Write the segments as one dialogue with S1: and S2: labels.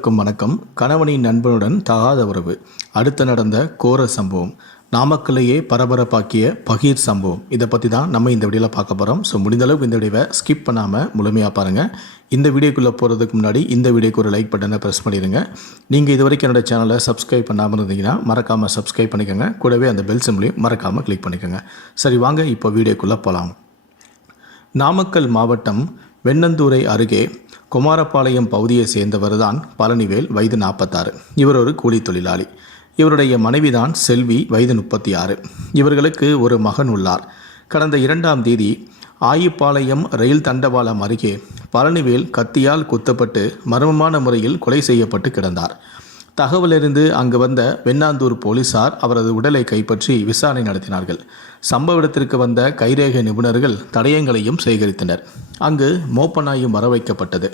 S1: அனைவருக்கும் வணக்கம். கணவனின் நண்பனுடன் தகாத உறவு. அடுத்து நடந்த கோர சம்பவம். நாமக்கல்லையே பரபரப்பாக்கிய பகீர் சம்பவம். இதை பற்றி தான் நம்ம இந்த வீடியோவில் பார்க்க போகிறோம் ஸோ முடிந்தளவுக்கு இந்த வீடியோவை ஸ்கிப் பண்ணாமல் முழுமையாக பாருங்கள் இந்த வீடியோக்குள்ளே போகிறதுக்கு முன்னாடி இந்த வீடியோக்கு ஒரு லைக் பட்டனை ப்ரெஸ் பண்ணிடுங்க நீங்கள் இது வரைக்கும் என்னோட சேனலை சப்ஸ்கிரைப் பண்ணாமல் இருந்தீங்கன்னா மறக்காமல் சப்ஸ்கிரைப் பண்ணிக்கோங்க. கூடவே அந்த பெல் சிம்லையும் மறக்காமல் கிளிக் பண்ணிக்கோங்க. சரி வாங்க இப்போ வீடியோக்குள்ளே போகலாம் நாமக்கல் மாவட்டம் வெண்ணந்தூரை அருகே குமாரபாளையம் பகுதியை சேர்ந்தவர்தான் பழனிவேல் வயது நாற்பத்தாறு இவர் ஒரு கூலி தொழிலாளி. இவருடைய மனைவிதான் செல்வி வயது முப்பத்தி ஆறு இவர்களுக்கு ஒரு மகன் உள்ளார். கடந்த இரண்டாம் தேதி ஆயிப்பாளையம் ரயில் தண்டவாளம் அருகே பழனிவேல் கத்தியால் குத்தப்பட்டு மர்மமான முறையில் கொலை செய்யப்பட்டு கிடந்தார். தகவலிருந்து அங்கு வந்த வெண்ணாந்தூர் போலீசார் அவரது உடலை கைப்பற்றி விசாரணை நடத்தினார்கள். சம்பவ இடத்திற்கு வந்த கைரேக நிபுணர்கள் தடயங்களையும் சேகரித்தனர். அங்கு மோப்பநாயும் வர வைக்கப்பட்டது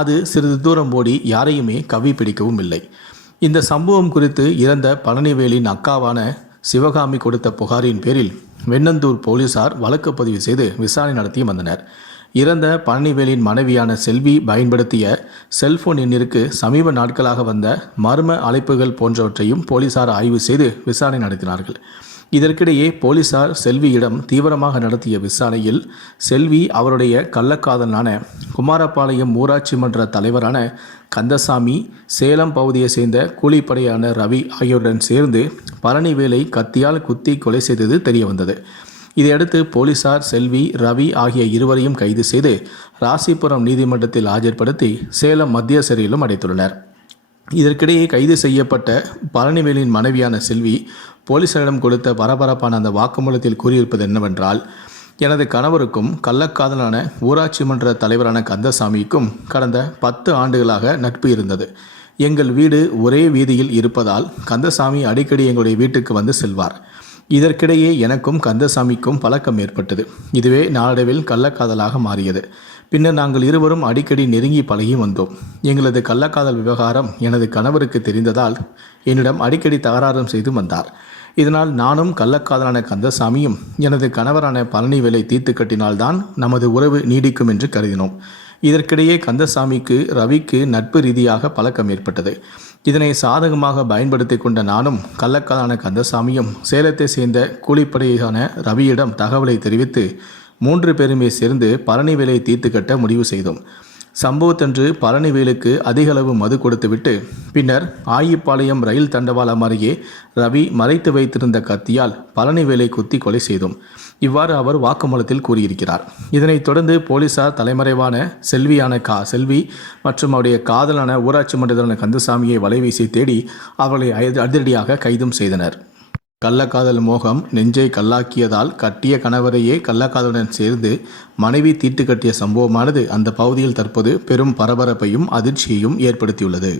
S1: அது சிறிது தூரம் ஓடி யாரையுமே கவி பிடிக்கவும் இல்லை. இந்த சம்பவம் குறித்து இறந்த பழனிவேலின் அக்காவான சிவகாமி கொடுத்த புகாரின் பேரில் வெண்ணந்தூர் போலீசார் வழக்கு பதிவு செய்து விசாரணை நடத்தி வந்தனர். இறந்த பழனிவேலின் மனைவியான செல்வி பயன்படுத்திய செல்போன் எண்ணிற்கு சமீப நாட்களாக வந்த மர்ம அழைப்புகள் போன்றவற்றையும் போலீசார் ஆய்வு செய்து விசாரணை நடத்தினார்கள். இதற்கிடையே போலீசார் செல்வியிடம் தீவிரமாக நடத்திய விசாரணையில் செல்வி அவருடைய கள்ளக்காதலான குமாரபாளையம் ஊராட்சி மன்ற தலைவரான கந்தசாமி சேலம் பகுதியை சேர்ந்த கூலிப்படையான ரவி ஆகியோருடன் சேர்ந்து பழனிவேலை கத்தியால் குத்தி கொலை செய்தது தெரியவந்தது. இதையடுத்து போலீசார் செல்வி ரவி ஆகிய இருவரையும் கைது செய்து ராசிபுரம் நீதிமன்றத்தில் ஆஜர்படுத்தி சேலம் மத்திய சிறையிலும் அடைத்துள்ளனர். இதற்கிடையே கைது செய்யப்பட்ட பழனிவேலின் மனைவியான செல்வி போலீசாரிடம் கொடுத்த பரபரப்பான அந்த வாக்குமூலத்தில் கூறியிருப்பது என்னவென்றால் எனது கணவருக்கும் கள்ளக்காதலான ஊராட்சி மன்ற தலைவரான கந்தசாமிக்கும் கடந்த பத்து ஆண்டுகளாக நட்பு இருந்தது. எங்கள் வீடு ஒரே வீதியில் இருப்பதால் கந்தசாமி அடிக்கடி எங்களுடைய வீட்டுக்கு வந்து செல்வார். இதற்கிடையே எனக்கும் கந்தசாமிக்கும் பழக்கம் ஏற்பட்டது. இதுவே நாளடைவில் கள்ளக்காதலாக மாறியது. பின்னர் நாங்கள் இருவரும் அடிக்கடி நெருங்கி பழகி வந்தோம். எங்களது கள்ளக்காதல் விவகாரம் எனது கணவருக்கு தெரிந்ததால் என்னிடம் அடிக்கடி தகராறும் செய்து வந்தார். இதனால் நானும் கள்ளக்காதலான கந்தசாமியும் எனது கணவரான பழனிவேலை தீர்த்து கட்டினால்தான் நமது உறவு நீடிக்கும் என்று கருதினோம். இதற்கிடையே கந்தசாமிக்கு ரவிக்கு நட்பு ரீதியாக பழக்கம் ஏற்பட்டது. இதனை சாதகமாக பயன்படுத்தி கொண்ட நானும் கள்ளக்காலான கந்தசாமியும் சேலத்தை சேர்ந்த கூலிப்படையான ரவியிடம் தகவலை தெரிவித்து மூன்று பேருமே சேர்ந்து பழனிவேலை தீர்த்து கட்ட முடிவு செய்தோம். சம்பவத்தன்று பழனிவேலுக்கு அதிகளவு மது கொடுத்துவிட்டு பின்னர் ஆயிப்பாளையம் ரயில் தண்டவாளம் அருகே ரவி மறைத்து வைத்திருந்த கத்தியால் பழனிவேலை குத்தி கொலை செய்தோம். இவ்வாறு அவர் வாக்குமூலத்தில் கூறியிருக்கிறார். இதனைத் தொடர்ந்து போலீசார் தலைமறைவான செல்வியான கா செல்வி மற்றும் அவருடைய காதலான ஊராட்சி மன்றத்திலான கந்தசாமியை வலைவீசி தேடி அவர்களை அதிரடியாக கைதும் செய்தனர். கள்ளக்காதல் மோகம் நெஞ்சை கல்லாக்கியதால் கட்டிய கணவரையே கள்ளக்காதலுடன் சேர்ந்து மனைவி தீட்டு கட்டிய சம்பவமானது அந்த பகுதியில் தற்போது பெரும் பரபரப்பையும் அதிர்ச்சியையும் ஏற்படுத்தியுள்ளது.